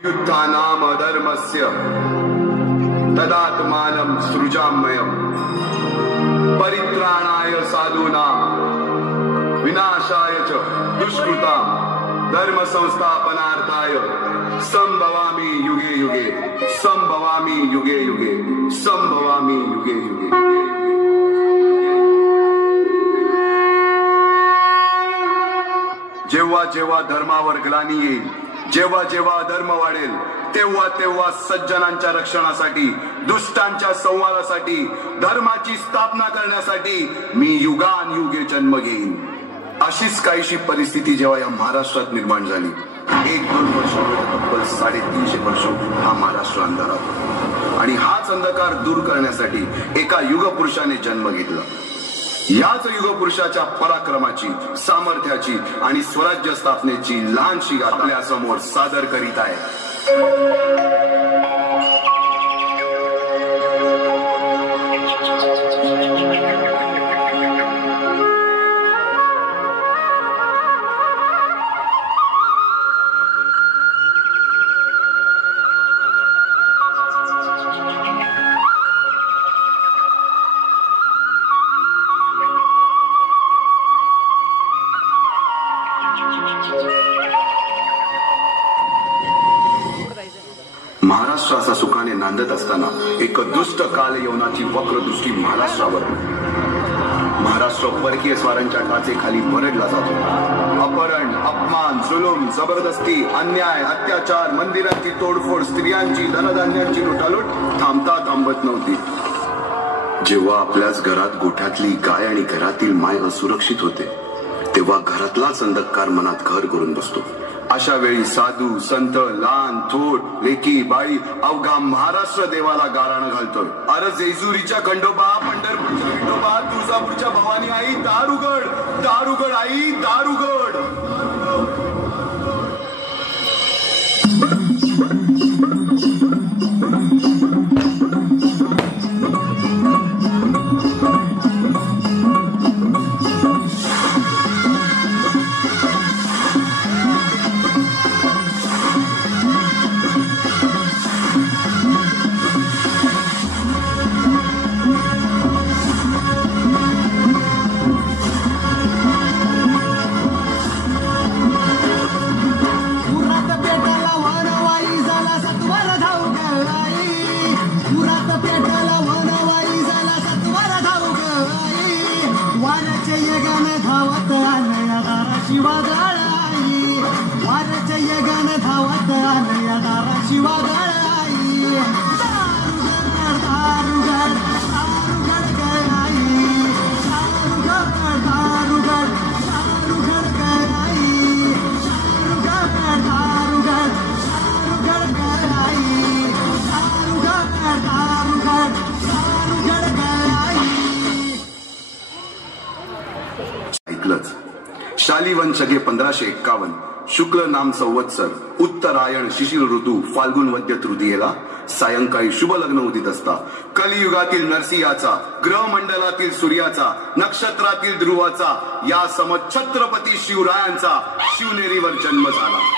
युद्धानाम अधर्मस्य तदात्मानं सृजाम्यहम् परित्राणाय साधूनां विनाशाय च दुष्कृतां धर्म संस्थापनार्थाय संभवामि युगे युगे संभवामि युगे युगे संभवामि युगे युगे। जेव्हा जेव्हा धर्मावर ग्लानी येईल, जेव्हा जेव्हा अधर्म वाढेल, तेव्हा तेव्हा सज्जनांच्या रक्षणासाठी, दुष्टांच्या संहारासाठी, धर्माची स्थापना करण्यासाठी मी युगानयुगे जन्म घेईन। अशीच काहीशी परिस्थिती जेव्हा या महाराष्ट्रात निर्माण झाली, 1-2 वर्ष तब्बल 350 वर्ष हा महाराष्ट्र अंधारात होता आणि हाच अंधकार दूर करण्यासाठी एका युगपुरुषाने जन्म घेतला। याच युगपुरुषाच्या पराक्रमाची, सामर्थ्याची आणि स्वराज्य स्थापनेची लहानशी गाथा आपल्या समोर सादर करीत आहे। महाराष्ट्र असा सुखाने नांदत असताना एक दुष्ट कालयवनाची वक्रदृष्टी महाराष्ट्रावर। महाराष्ट्र परकीय स्वारांच्या टाचेखाली भरडला जातो। अपहरण, अपमान, जुलूम, जबरदस्ती, अन्याय, अत्याचार, मंदिरांची तोडफोड, स्त्रियांची, धनधान्यांची लुटालूट थांबता थांबत नव्हती। जेव्हा आपल्याच घरात गोठ्यातली गाय आणि घरातील माय असुरक्षित होते, तेव्हा घरातलाच अंधकार मनात घर करून बसतो। अशा वेळी साधू, संत, लहान, थोर, लेकी, बाई अवघा महाराष्ट्र देवाला गाराणं घालतोय। अरे जेजुरीच्या खंडोबा, पंढरपूरच्या विठोबा, तुळजापूरच्या भवानी आई, दारुगड, दारुगड आई, दारुगड। शालिवन शके 1551 शुक्ल नाम संवत्सर उत्तरायण शिशिर ऋतू फाल्गुन वद्य तृतीयेला सायंकाळी शुभ लग्न उदित असता कलियुगातील नरसिंहाचा, ग्रहमंडलातील सूर्याचा, नक्षत्रातील ध्रुवाचा, या सम छत्रपती शिवरायांचा शिवनेरीवर जन्म झाला।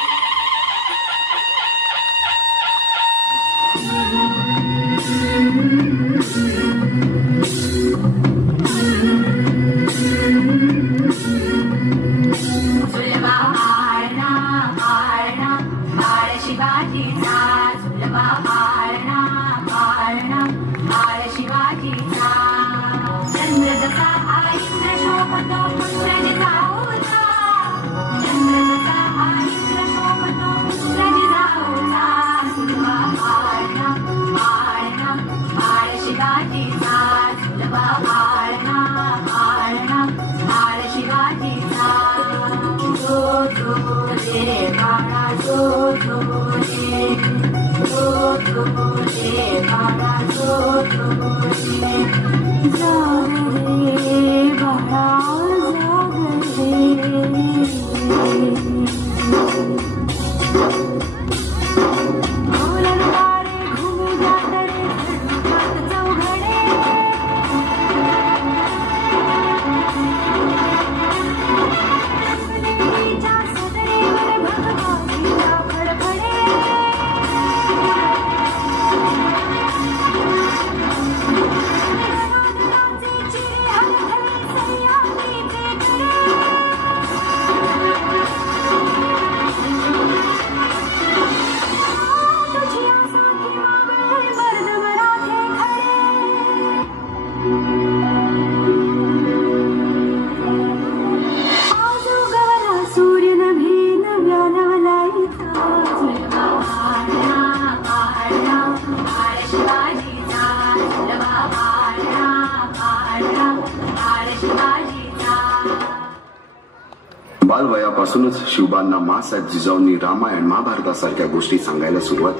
बालवयापासूनच शिवबांना माँसाहेब जिजाऊंनी रामायण महाभारतासारख्या गोष्टी सांगायला सुरुवात,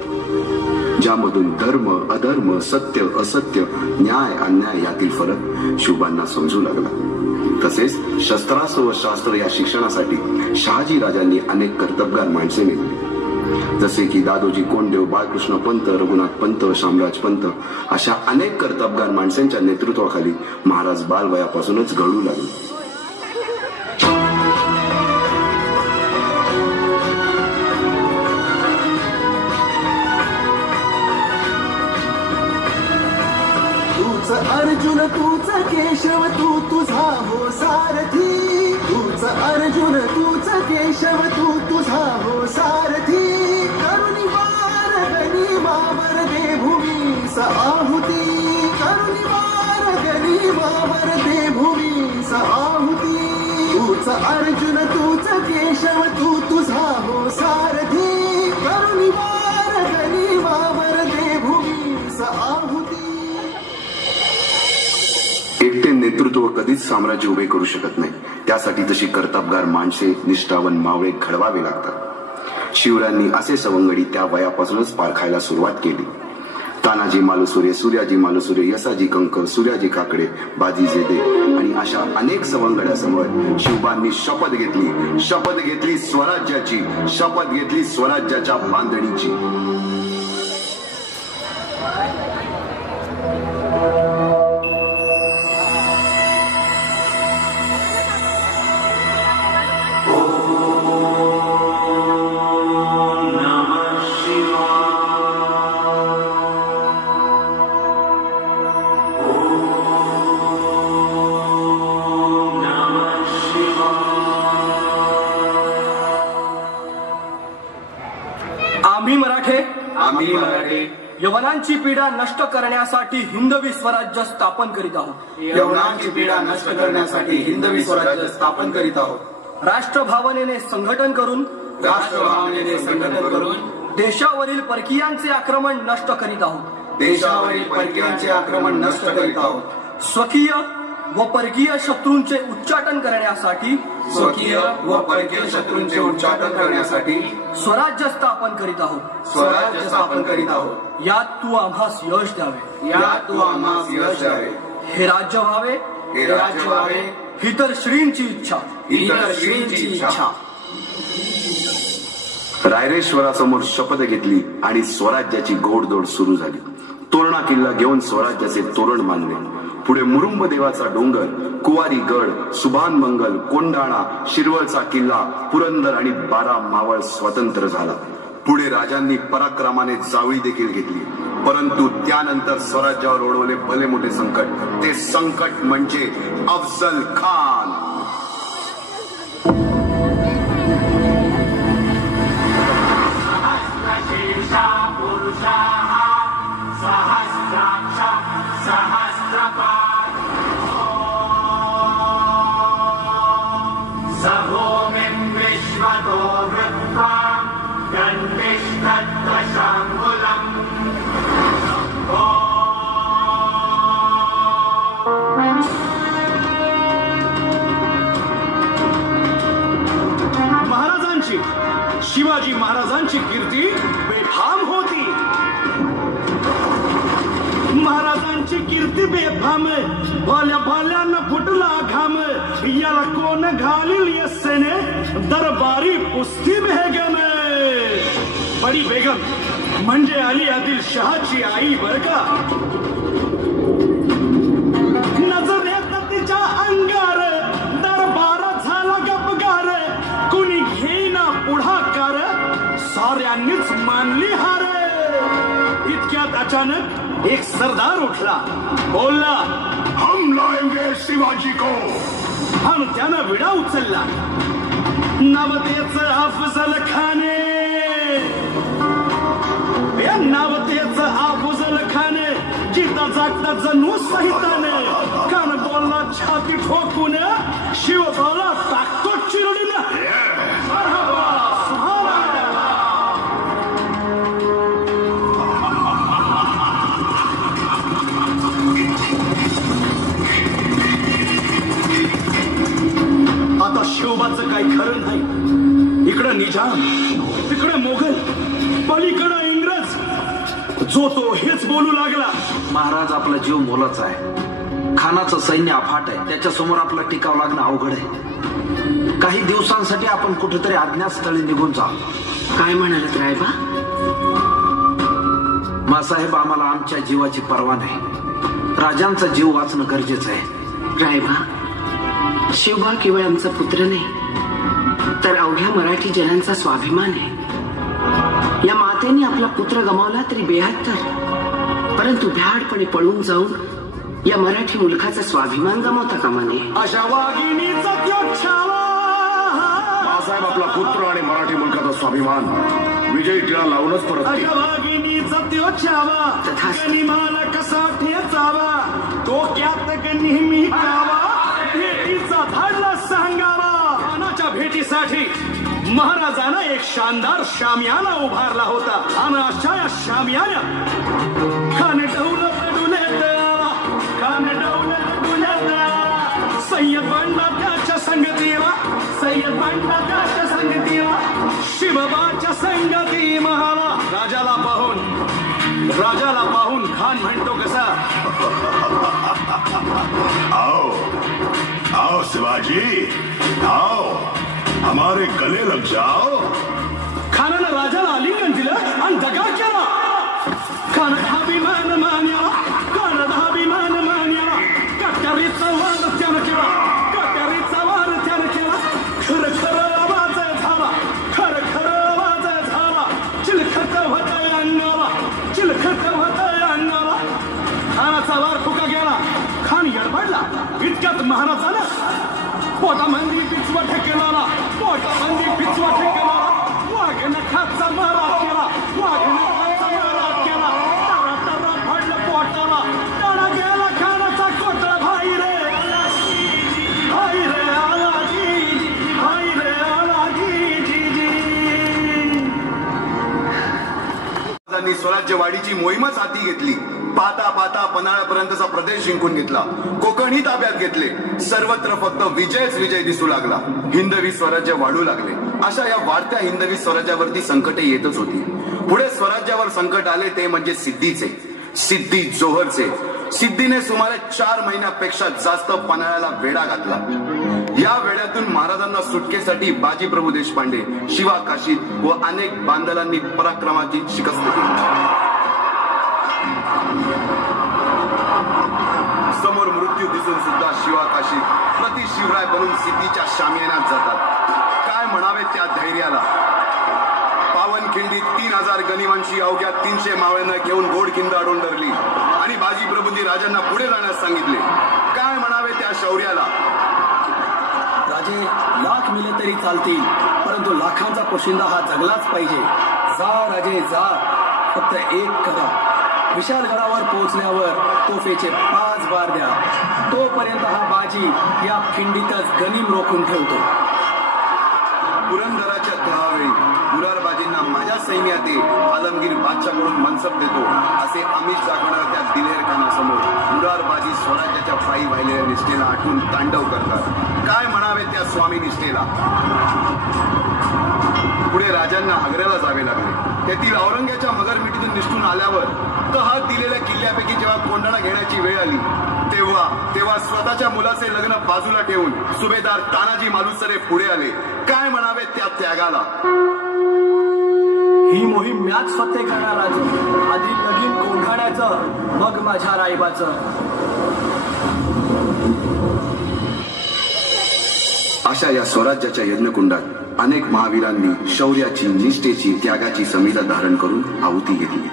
ज्यामधून धर्म अधर्म, सत्य असत्य, न्याय अन्याय यातील फरक शिवबांना समजू लागला. तसेच शस्त्रास्त्र व शास्त्र या शिक्षणासाठी शहाजी राजांनी अनेक कर्तबगार माणसे नेमली, जसे की दादोजी कोंडदेव, बाळकृष्ण पंत, रघुनाथ पंत, शामराज पंत अशा अनेक कर्तबगार माणसांच्या नेतृत्वाखाली महाराज बालवयापासूनच घडू लागले. अर्जुन तूच केशव तू तुझा हो सारथी, तूच अर्जुन तूच केशव तू तुझा हो सारथी, करुणी वार गनिमावर दे भूमीस आहुती, करुणी वार गनिमावर दे भूमीस आहुती, तूच अर्जुन तूच केशव तू तुझा हो सारथी, करुणी वार गनिमावर दे भूमीस आहुती. एकटे नेतृत्व कधीच साम्राज्य उभे करू शकत नाही. त्यासाठी तशी कर्तबगार माणसे, निष्ठावन मावळे घडवावे लागतात. शिवरायांनी असे सवंगडी त्या वयापासूनच पारखायला सुरुवात केली. तानाजी मालुसरे, सूर्याजी मालुसरे, यसाजी कंकर, सूर्याजी काकडे, बाजी जेदे आणि अशा अनेक सवंगड्यासमोर शिवबांनी शपथ घेतली स्वराज्याची, शपथ घेतली स्वराज्याच्या बांधणीची. आम्ही मराठे यवनांची पीडा नष्ट करण्यासाठी हिंदवी स्वराज्य स्थापन करीत आहोत. यवनांची पीडा नष्ट करण्यासाठी हिंदवी स्वराज्य स्थापन करीत आहोत. राष्ट्रभावनेने संघटन करून देशावरील परकीयांचे आक्रमण नष्ट करीत आहोत. देशावरील परकीयांचे आक्रमण नष्ट करीत आहोत. स्वकीय व परकीय शत्रूंचे उच्चाटन करण्यासाठी स्वराज्य स्थापन करीत आहोत. यात तू आम्हास यश द्यावे. हे राज्य व्हावे ही तर श्रींची इच्छा. रायरेश्वरासमोर शपथ घेतली आणि स्वराज्याची घोडदौड सुरू झाली. तोरणा किल्ला घेऊन स्वराज्याचे तोरण बांधले. पुढे मुरुंब देवाचा डोंगर, कुवारी गड, सुभान मंगल, कोंढाणा, शिरवळचा किल्ला, पुरंदर आणि 12 मावळ स्वतंत्र झाला. पुढे राजांनी पराक्रमाने जावळी देखील घेतली. परंतु त्यानंतर स्वराज्यावर ओढवले भले मोठे संकट. ते संकट म्हणजे अफजल खान. शिवाजी महाराजांची कीर्ती बेफाम होती. महाराजांची कीर्ती बेफाम, भल्या भल्यानं फुटला घाम. याला कोण घालील यस्सेने दरबारी कुस्ती बेगम. बडी बेगम म्हणजे अली आदिल शहाची आई बर का. नजर येत तिच्या अंगार, दरबार झाला गपगार. कुणी घेईना पुढाकार, साऱ्यांनीच मानली हार. इतक्यात अचानक एक सरदार उठला, बोलला, हम लाएंगे शिवाजी को. आणि त्यानं विडा उचलला. नवतेच अफजल खाने, नवतेच अफजल खाने. जिता जागता जणू सहिताने. कान बोलला छाती ठोकून, शिव बोला टाकतो चिरडून. आता शिवबाचं काही खरं नाही. जो तो हेच बोलू लागला. महाराज आपला जीव मोलाचा आहे. खानाचं सैन्य अफाट आहे. त्याच्यासमोर आपला टिकाव लागणं अवघड आहे. काही दिवसांसाठी आपण कुठेतरी अज्ञातस्थळी निघून जा. काय म्हणालात रायबा? मासाहेब, आम्हाला आमच्या जीवाची पर्वा नाही. राजांचा जीव वाचणं गरजेचं आहे. रायबा, शिवबा केवळ आमचा पुत्र नाही तर अवघ्या मराठी जनांचा स्वाभिमान आहे. या मातेने आपला पुत्र गमावला तरी बेहत्तर, परंतु भ्याडपणे पळून जाऊन या मराठी मुलखाचा स्वाभिमान गमावता कामा नये. अशा वाघिणीचा त्यो छावा. मासाहेब, आपला पुत्र आणि मराठी मुलखाचा स्वाभिमान विजयी टिळा लावूनच परत अशा वाघिणीचा त्यो छावा. मला कसा ठेचावा, डोक्यात नेहमी कावा, भेटीचा धाडला सांगावा. खानाच्या भेटीसाठी महाराजांना एक शानदार शामियाना उभारला होता. आणि अशा या शामियाना खान डौलत डुलेत आला, खान डौलत डुलेत आला. सय्यद बंडा त्याच्या संगतीला, सय्यद बंडा त्याच्या संगतीला, शिवबाच्या संगती महाला. राजाला पाहून खान म्हणतो कसा, आओ आओ शिवाजी, आओ हमारे गले लग जाओ. खानानं राजाला आलिंगन दिलं आणि दगा केला. खान धाबिमान मान्याला, खान धाबिमान मान्याला. कट्यारीचा वार त्यानं केला, कट्यारीचा वार त्यानं केला. खरं खरं आवाज झाला, खरं खरं आवाज झाला. चिलखत होतंय अंगाला, चिलखत होतंय अंगाला. खानाचा वार फुका गेला. खान गडबडला. इतक्यात महाराजानं पोटामंदी पिचवा ठेकेला, पोटामंदी पिचवा ठेकेला. वाघनखाचा मारा केला, वाघनखाचा मारा केला. तरा तरा फाडलं पोटाला, तडा गेला खानाचा कोटळा. भाई रे भाई रे आला जी, भाई रे आला जी. स्वराज्य वाढीची मोहीमच हाती घेतली. पाता पाता पन्हाळ्यापर्यंतचा प्रदेश जिंकून घेतला. कोकणही ताब्यात घेतले. सर्वत्र फक्त विजयच विजय दिसू लागला. हिंदवी स्वराज्य वाढू लागले. अशा या वाढत्या हिंदवी स्वराज्यावरती संकटे येतच होती. पुढे स्वराज्यावर संकट आले ते म्हणजे सिद्धीचे, सिद्धी जोहरचे. सिद्धीने सुमारे 4 महिन्यापेक्षा जास्त पन्हाळ्याला वेढा घातला. या वेड्यातून महाराजांना सुटकेसाठी बाजीप्रभू देशपांडे, शिवा काशीद व अनेक बांधलांनी पराक्रमाची शिकस्त केली. समोर मृत्यू दिसून सुद्धा शिवा काशीद प्रति शिवराय बनून सिद्धीच्या शामियानात जातात. काय म्हणावे त्या धैर्याला. पावनखिंडीत 3000 गनिमांची अवघ्या 300 मावळ्यांना घेऊन गोडखिंड अडून धरली आणि बाजीप्रभूंनी राजांना पुढे जाण्यास सांगितले. काय म्हणावे त्या शौर्याला. राजे, लाख मेले तरी चालतील, परंतु लाखांचा पोशिंदा हा जगलाच पाहिजे. जा राजे जा, फक्त एक करा. विशालगडावर पोहोचल्यावर तोफेचे 5 बार द्या. तोपर्यंत हा बाजी या खिंडीतच गनिम रोखून ठेवतो. पुरंदराच्या तहावेळी मुरारबाजींना माझ्या सैन्यात आलमगीर बादशाहकडून मनसब देतो असे आमिष दाखवणाऱ्या त्या दिलेर खानासमोर मुरारबाजी स्वराज्याच्या पायी वाहिलेल्या निष्ठेला आठवून तांडव करतात. काय म्हणावे त्या स्वामी निष्ठेला. पुढे राजांना आग्र्याला जावे लागले. तेथील औरंग्याच्या मगरमिठीतून निष्ठून आल्यावर तह दिलेल्या किल्ल्यापैकी जेव्हा कोंडाणा घेण्याची वेळ आली तेव्हा स्वतःच्या मुलाचे लग्न बाजूला ठेवून सुभेदार तानाजी मालुसरे पुढे आले. काय म्हणावे त्या त्यागाला. ही मोहीम मॅच फत्ते करणार राजे. आधी लगीन कोंढाण्याचं, मग माझ्या रायबाचं. अशा या स्वराज्याच्या यज्ञकुंडात अनेक महावीरांनी शौर्याची, निष्ठेची, त्यागाची समिधा धारण करून आहुती घेतली.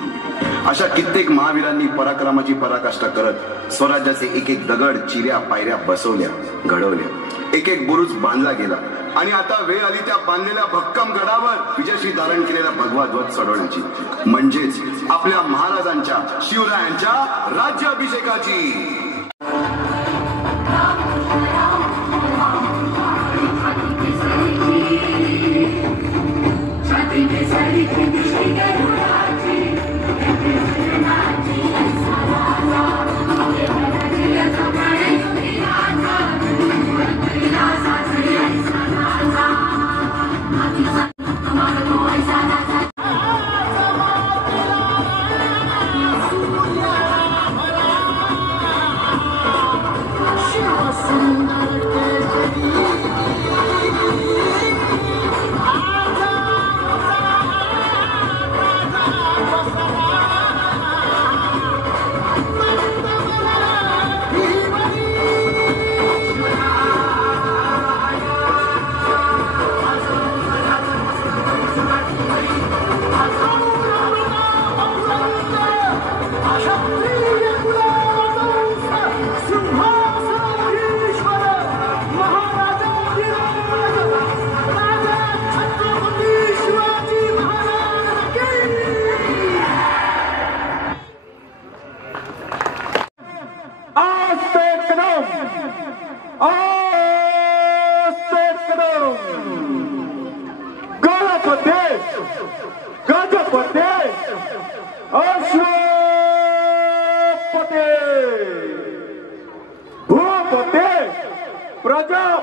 अशा कित्येक महावीरांनी पराक्रमाची पराकाष्ठा करत स्वराज्याचे एक एक दगड, चिऱ्या, पायऱ्या बसवल्या, घडवल्या. एक एक बुरुज बांधला गेला आणि आता वेळ आली त्या बांधलेल्या भक्कम गडावर विजयशी धारण केलेला भगवा ध्वज चढवण्याची, म्हणजेच आपल्या महाराजांच्या, शिवरायांच्या राज्याभिषेकाची.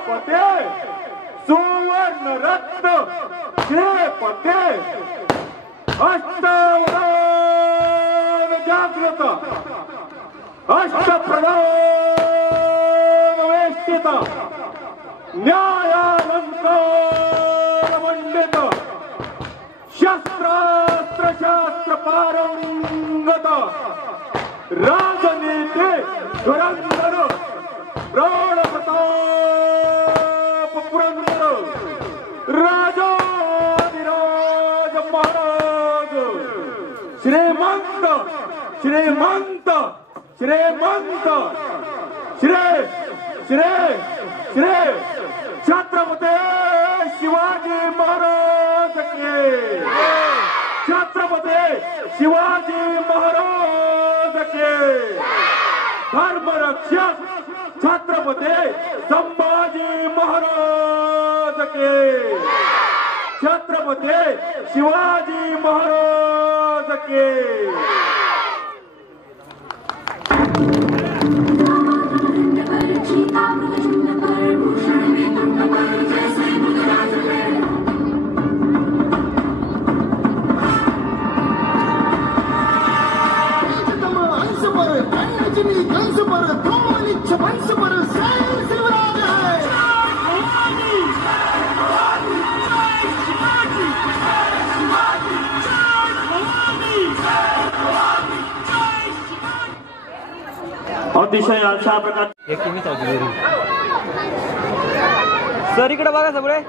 छत्रपती सुवर्ण रत्न श्रीपती अष्टावधान जागृत अष्टप्रधान वेष्टित न्यायालंकार मंडित शस्त्रास्त्र शास्त्र पारंगत राजनीती धुरंधर प्राण प्रताप पुरंदर राजाधिराज महाराज श्रीमंत श्रीमंत श्रीमंत श्री श्री श्री छत्रपती शिवाजी महाराज के छत्रपती शिवाजी महाराज के धर्मरक्षक छत्रपती संभाजी महाराज के छत्रपती शिवाजी महाराज के अतिशय अशा प्रकारे सर इकडे बघा सगळे